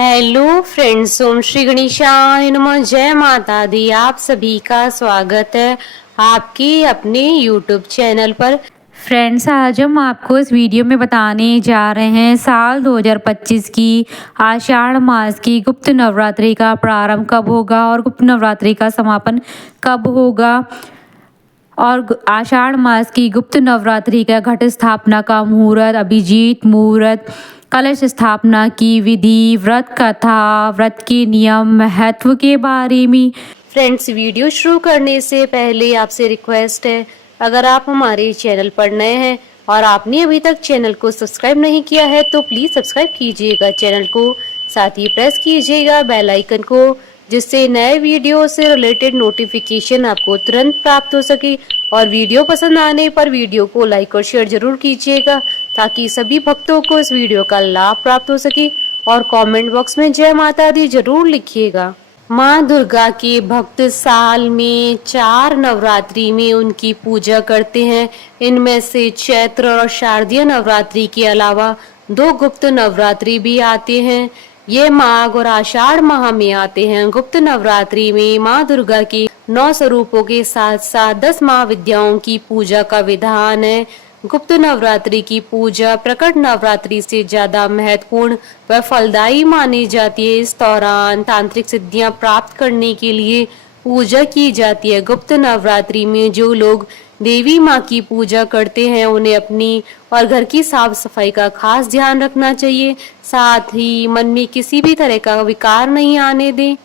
Hello friends, ओम श्री गणेशाय नमः। जय माता दी। आप सभी का स्वागत है आपके अपने यूट्यूब चैनल पर। फ्रेंड्स, आज हम आपको इस वीडियो में बताने जा रहे हैं साल 2025 की आषाढ़ मास की गुप्त नवरात्रि का प्रारंभ कब होगा और गुप्त नवरात्रि का समापन कब होगा और आषाढ़ मास की गुप्त नवरात्रि का घट स्थापना का मुहूर्त, अभिजीत मुहूर्त, कलश स्थापना की विधि, व्रत कथा, व्रत के नियम, महत्व के बारे में। फ्रेंड्स, वीडियो शुरू करने से पहले आपसे रिक्वेस्ट है, अगर आप हमारे चैनल पर नए हैं और आपने अभी तक चैनल को सब्सक्राइब नहीं किया है तो प्लीज सब्सक्राइब कीजिएगा चैनल को। साथ ही प्रेस कीजिएगा बेल आइकन को, जिससे नए वीडियो से रिलेटेड नोटिफिकेशन आपको तुरंत प्राप्त हो सके। और वीडियो पसंद आने पर वीडियो को लाइक और शेयर जरूर कीजिएगा, ताकि सभी भक्तों को इस वीडियो का लाभ प्राप्त हो सके। और कमेंट बॉक्स में जय माता दी जरूर लिखिएगा। माँ दुर्गा के भक्त साल में 4 नवरात्रि में उनकी पूजा करते हैं। इनमें से चैत्र और शारदीय नवरात्रि के अलावा 2 गुप्त नवरात्रि भी आते हैं। ये माघ और आषाढ़ माह में आते हैं। गुप्त नवरात्रि में माँ दुर्गा के 9 स्वरूपों के साथ साथ 10 महाविद्याओं की पूजा का विधान है। गुप्त नवरात्रि की पूजा प्रकट नवरात्रि से ज्यादा महत्वपूर्ण व फलदायी मानी जाती है। इस दौरान तांत्रिक सिद्धियां प्राप्त करने के लिए पूजा की जाती है। गुप्त नवरात्रि में जो लोग देवी माँ की पूजा करते हैं उन्हें अपनी और घर की साफ सफाई का खास ध्यान रखना चाहिए। साथ ही मन में किसी भी तरह का विकार नहीं आने दें।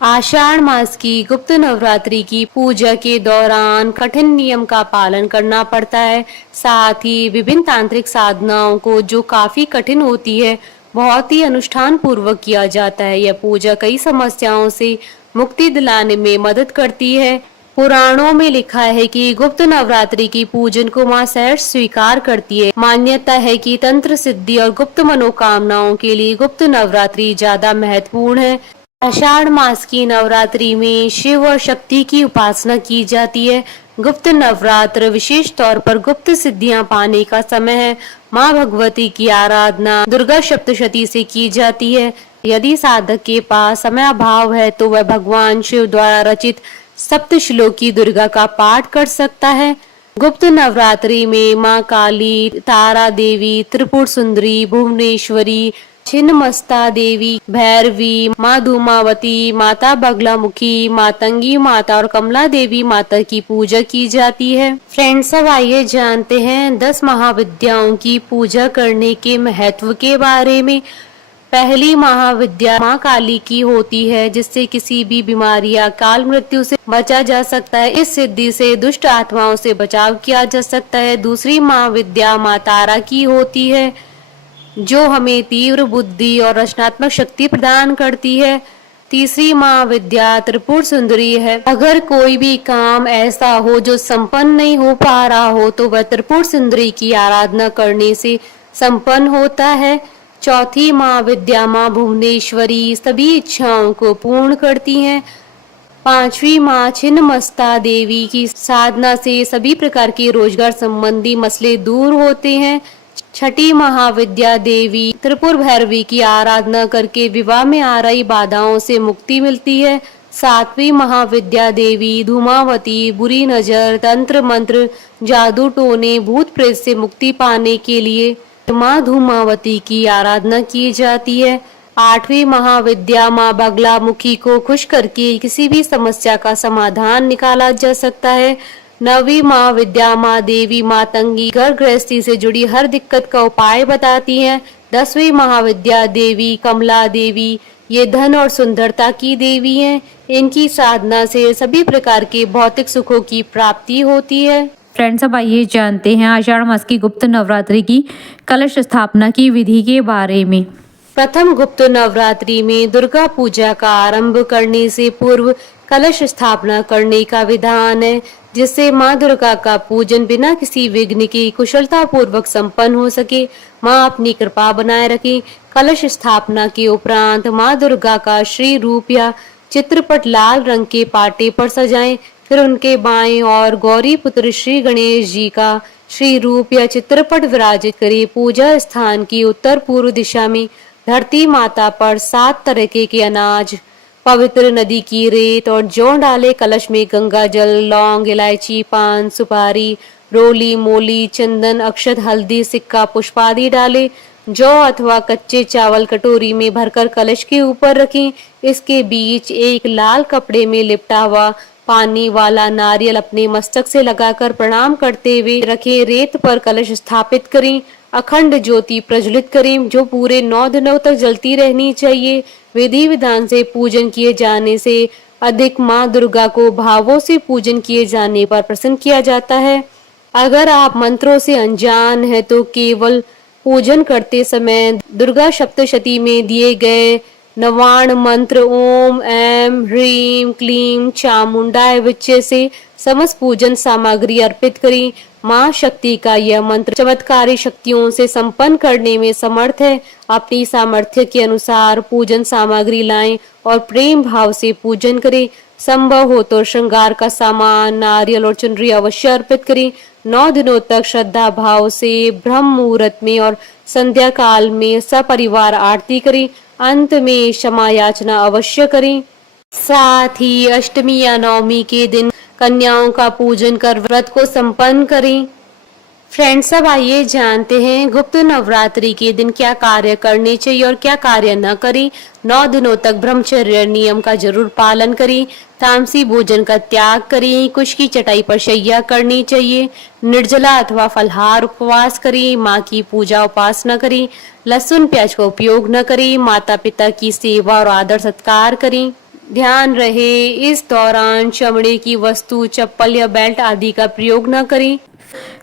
आषाढ़ मास की गुप्त नवरात्रि की पूजा के दौरान कठिन नियम का पालन करना पड़ता है। साथ ही विभिन्न तांत्रिक साधनाओं को, जो काफी कठिन होती है, बहुत ही अनुष्ठान पूर्वक किया जाता है। यह पूजा कई समस्याओं से मुक्ति दिलाने में मदद करती है। पुराणों में लिखा है कि गुप्त नवरात्रि की पूजन को मां सहर्ष स्वीकार करती है। मान्यता है कि तंत्र सिद्धि और गुप्त मनोकामनाओं के लिए गुप्त नवरात्रि ज्यादा महत्वपूर्ण है। आषाढ़ मास की नवरात्रि में शिव और शक्ति की उपासना की जाती है। गुप्त नवरात्र विशेष तौर पर गुप्त सिद्धियां पाने का समय है। माँ भगवती की आराधना दुर्गा सप्तशती से की जाती है। यदि साधक के पास समय अभाव है तो वह भगवान शिव द्वारा रचित सप्तश्लोकी दुर्गा का पाठ कर सकता है। गुप्त नवरात्रि में माँ काली, तारा देवी, त्रिपुर सुंदरी, भुवनेश्वरी, छिन्नमस्ता देवी, भैरवी, माँ धूमावती, माता बगलामुखी, मातंगी माता और कमला देवी माता की पूजा की जाती है। फ्रेंड्स, अब आइए जानते हैं 10 महाविद्याओं की पूजा करने के महत्व के बारे में। पहली महाविद्या माँ काली की होती है, जिससे किसी भी बीमारी या काल मृत्यु से बचा जा सकता है। इस सिद्धि से दुष्ट आत्माओं से बचाव किया जा सकता है। दूसरी महाविद्या माँ तारा की होती है, जो हमें तीव्र बुद्धि और रचनात्मक शक्ति प्रदान करती है। तीसरी महाविद्या त्रिपुर सुंदरी है। अगर कोई भी काम ऐसा हो जो संपन्न नहीं हो पा रहा हो तो वह त्रिपुर सुंदरी की आराधना करने से संपन्न होता है। चौथी महाविद्या माँ भुवनेश्वरी सभी इच्छाओं को पूर्ण करती हैं। पांचवी माँ छिन्नमस्ता देवी की साधना से सभी प्रकार के रोजगार संबंधी मसले दूर होते हैं। छठी महाविद्या देवी त्रिपुर भैरवी की आराधना करके विवाह में आ रही बाधाओं से मुक्ति मिलती है। सातवीं महाविद्या देवी धूमावती बुरी नजर, तंत्र मंत्र, जादू टोने, भूत प्रेत से मुक्ति पाने के लिए माँ धूमावती की आराधना की जाती है। आठवीं महाविद्या माँ बगलामुखी को खुश करके किसी भी समस्या का समाधान निकाला जा सकता है। नवीं महाविद्या माँ देवी मातंगी घर गृहस्थी से जुड़ी हर दिक्कत का उपाय बताती हैं। 10वीं महाविद्या देवी कमला देवी ये धन और सुंदरता की देवी हैं। इनकी साधना से सभी प्रकार के भौतिक सुखों की प्राप्ति होती है। फ्रेंड्स, अब आइए जानते हैं आषाढ़ मास की गुप्त नवरात्रि की कलश स्थापना की विधि के बारे में। प्रथम गुप्त नवरात्रि में दुर्गा पूजा का आरंभ करने से पूर्व कलश स्थापना करने का विधान है, जिससे माँ दुर्गा का पूजन बिना किसी विघ्न के कुशलता पूर्वक संपन्न हो सके। माँ अपनी कृपा बनाए रखे। कलश स्थापना के उपरांत माँ दुर्गा का श्री रूप या चित्रपट लाल रंग के पाटे पर सजाएं। फिर उनके बाएं और गौरी पुत्र श्री गणेश जी का श्री रूप या चित्रपट विराजित करें। पूजा स्थान की उत्तर पूर्व दिशा में धरती माता पर 7 तरह के अनाज, पवित्र नदी की रेत और जौ डाले। कलश में गंगा जल, लौंग, इलायची, पान, सुपारी, रोली, मोली, चंदन, अक्षत, हल्दी, सिक्का, पुष्प आदि डाले। जौ अथवा कच्चे चावल कटोरी में भरकर कलश के ऊपर रखें। इसके बीच एक लाल कपड़े में लिपटा हुआ पानी वाला नारियल अपने मस्तक से लगाकर प्रणाम करते हुए रखें। रेत पर कलश स्थापित करें। अखंड ज्योति प्रज्वलित करें जो पूरे 9 दिनों तक जलती रहनी चाहिए। विधि विधान से पूजन किए जाने से अधिक माँ दुर्गा को भावों से पूजन किए जाने पर प्रसन्न किया जाता है। अगर आप मंत्रों से अनजान है तो केवल पूजन करते समय दुर्गा सप्तशती में दिए गए नवाण मंत्र ओम ऐं ह्रीं क्लीं चामुंडाय विच्चे से समस्त पूजन सामग्री अर्पित करें। माँ शक्ति का यह मंत्र चमत्कारी शक्तियों से संपन्न करने में समर्थ है। अपनी सामर्थ्य के अनुसार पूजन सामग्री लाएं और प्रेम भाव से पूजन करें। संभव हो तो श्रृंगार का सामान, नारियल और चुनरी अवश्य अर्पित करें। 9 दिनों तक श्रद्धा भाव से ब्रह्म मुहूर्त में और संध्या काल में सपरिवार आरती करें। अंत में क्षमा याचना अवश्य करें। साथ ही अष्टमी या नवमी के दिन कन्याओं का पूजन कर व्रत को संपन्न करें। फ्रेंड्स, अब आइए जानते हैं गुप्त नवरात्रि के दिन क्या कार्य करने चाहिए और क्या कार्य न करें। 9 दिनों तक ब्रह्मचर्य नियम का जरूर पालन करें। तामसी भोजन का त्याग करें। कुश की चटाई पर शैया करनी चाहिए। निर्जला अथवा फलहार उपवास करें। माँ की पूजा उपासना करें। लहसुन प्याज का उपयोग न करें। माता पिता की सेवा और आदर सत्कार करें। ध्यान रहे इस दौरान चमड़े की वस्तु, चप्पल या बेल्ट आदि का प्रयोग न करें।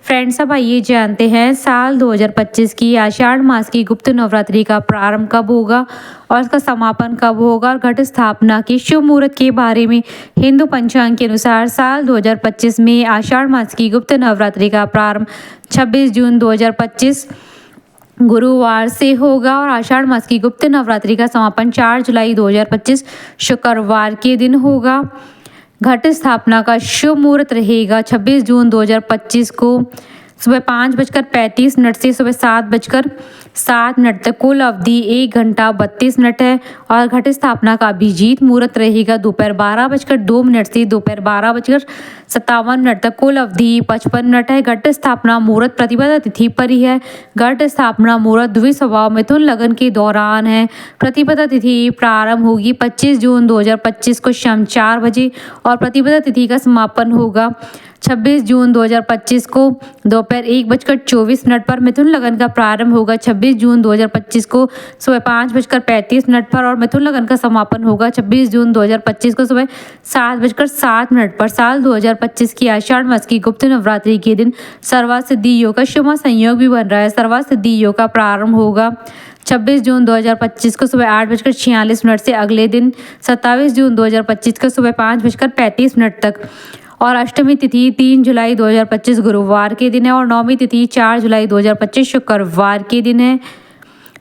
फ्रेंड्स, अब आइए जानते हैं साल 2025 की आषाढ़ मास की गुप्त नवरात्रि का प्रारंभ कब होगा और उसका समापन कब होगा और घट स्थापना के शुभ मुहूर्त के बारे में। हिंदू पंचांग के अनुसार साल 2025 में आषाढ़ मास की गुप्त नवरात्रि का प्रारंभ 26 जून 2025 गुरुवार से होगा और आषाढ़ मास की गुप्त नवरात्रि का समापन 4 जुलाई 2025 शुक्रवार के दिन होगा। घट स्थापना का शुभ मुहूर्त रहेगा 26 जून 2025 को सुबह 5:35 से सुबह 7:07 तक। कुल अवधि 1 घंटा 32 मिनट है और घट स्थापना का अभिजीत मुहूर्त रहेगा दोपहर 12:02 से दोपहर 12:57 तक। कुल अवधि 55 मिनट है। घट स्थापना मुहूर्त प्रतिपदा तिथि पर ही है। घट स्थापना मुहूर्त द्विस्वभाव मिथुन लगन के दौरान है। प्रतिपदा तिथि प्रारंभ होगी 25 जून 2025 को शाम 4 बजे और प्रतिपदा तिथि का समापन होगा 26 जून 2025 को दोपहर 1:24 पर। मिथुन लगन का प्रारंभ होगा 26 जून 2025 को सुबह 5:35 पर और मिथुन लगन का समापन होगा 26 जून 2025 को सुबह 7:07 पर। साल 2025 की आषाढ़ मास की गुप्त नवरात्रि के दिन सर्वार्थ सिद्धि योग का शुभ संयोग भी बन रहा है। सर्वार्थ सिद्धि योग का प्रारंभ होगा 26 जून 2025 को सुबह 8:46 से अगले दिन 27 जून 2025 को सुबह 5:35 तक और अष्टमी तिथि 3 जुलाई 2025 गुरुवार के दिन है और नवमी तिथि 4 जुलाई 2025 शुक्रवार के दिन है।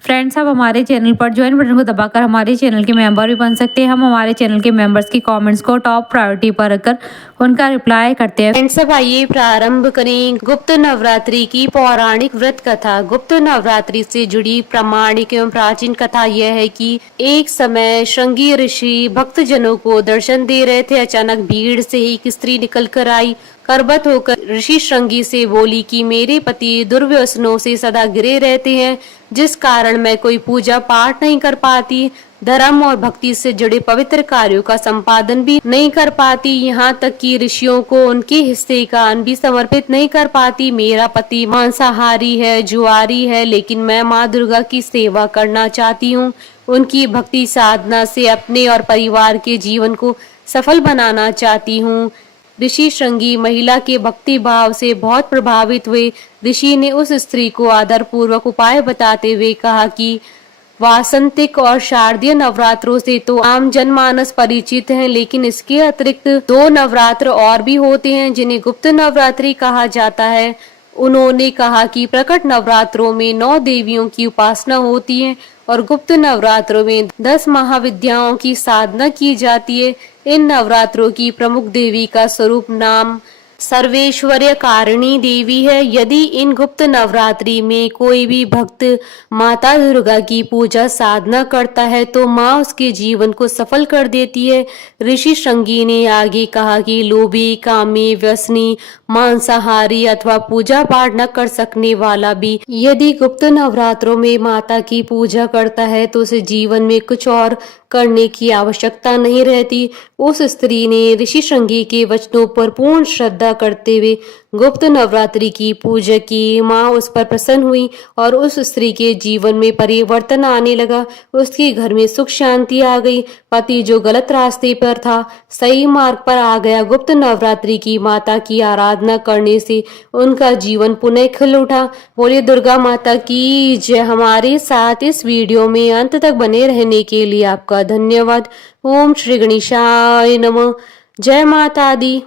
फ्रेंड्स, आप हमारे चैनल पर ज्वाइन बटन को दबाकर हमारे चैनल के मेंबर भी बन सकते हैं। हम हमारे चैनल के मेंबर्स की कमेंट्स को टॉप प्रायोरिटी पर रखकर उनका रिप्लाई करते हैं। फ्रेंड्स, अब आइए प्रारंभ करें गुप्त नवरात्रि की पौराणिक व्रत कथा। गुप्त नवरात्रि से जुड़ी प्रामाणिक एवं प्राचीन कथा यह है कि एक समय श्रृंगी ऋषि भक्तजनों को दर्शन दे रहे थे। अचानक भीड़ से एक स्त्री निकल कर आई। करबत होकर ऋषि श्रृंगी से बोली कि मेरे पति दुर्व्यसनों से सदा घिरे रहते हैं, जिस कारण मैं कोई पूजा पाठ नहीं कर पाती, धर्म और भक्ति से जुड़े पवित्र कार्यों का संपादन भी नहीं कर पाती, यहाँ तक कि ऋषियों को उनके हिस्से का अन्न भी समर्पित नहीं कर पाती। मेरा पति मांसाहारी है, जुआरी है, लेकिन मैं माँ दुर्गा की सेवा करना चाहती हूँ। उनकी भक्ति साधना से अपने और परिवार के जीवन को सफल बनाना चाहती हूँ। ऋषि श्रृंगी महिला के भक्ति भाव से बहुत प्रभावित हुए। ऋषि ने उस स्त्री को आदर पूर्वक उपाय बताते हुए कहा कि वासंतिक और शारदीय नवरात्रों से तो आम जनमानस परिचित हैं, लेकिन इसके अतिरिक्त 2 नवरात्र और भी होते हैं जिन्हें गुप्त नवरात्रि कहा जाता है। उन्होंने कहा कि प्रकट नवरात्रों में 9 देवियों की उपासना होती है और गुप्त नवरात्रों में 10 महाविद्याओं की साधना की जाती है। इन नवरात्रों की प्रमुख देवी का स्वरूप नाम सर्वेश्वर्य कारिणी देवी है। यदि इन गुप्त नवरात्रि में कोई भी भक्त माता दुर्गा की पूजा साधना करता है तो माँ उसके जीवन को सफल कर देती है। ऋषि श्रृंगी ने आगे कहा कि लोभी, कामी, व्यसनी, मांसाहारी अथवा पूजा पाठ न कर सकने वाला भी यदि गुप्त नवरात्रों में माता की पूजा करता है तो उसे जीवन में कुछ और करने की आवश्यकता नहीं रहती। उस स्त्री ने ऋषि श्रृंगी के वचनों पर पूर्ण श्रद्धा करते हुए गुप्त नवरात्रि की पूजा की। माँ उस पर प्रसन्न हुई और उस स्त्री के जीवन में परिवर्तन आने लगा। उसके घर में सुख शांति आ गई। पति जो गलत रास्ते पर था सही मार्ग पर आ गया। गुप्त नवरात्रि की माता की आराधना करने से उनका जीवन पुनः खिल उठा। बोलिए दुर्गा माता की जय। हमारे साथ इस वीडियो में अंत तक बने रहने के लिए आपका धन्यवाद। ओम श्री गणेशाय नमः। जय माता दी।